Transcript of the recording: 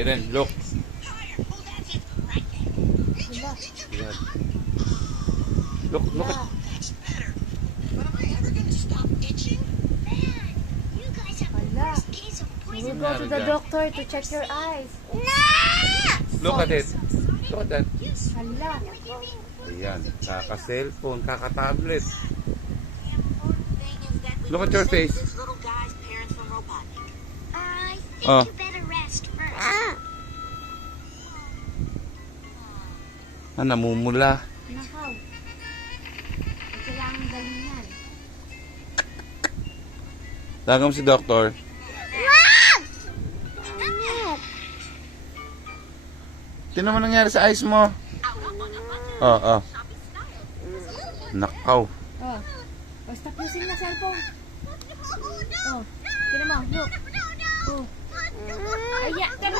Aiden, look. Diba? Yan. Look at. Hala. You will go to the doctor to check your eyes. Look at it. Look at that. Hala. Ayan. Kaka-cellphone, kaka-tablet. Look at your face. Oh. Namumula. Nakaw. Kailangan galingan. Tawagam si doktor. Tingnan mo nangyari sa eyes mo. Oh. Nakaw. Oh. Oh, stop using the cellphone. Oh. Tignan mo, look. Oh. Aya ka na.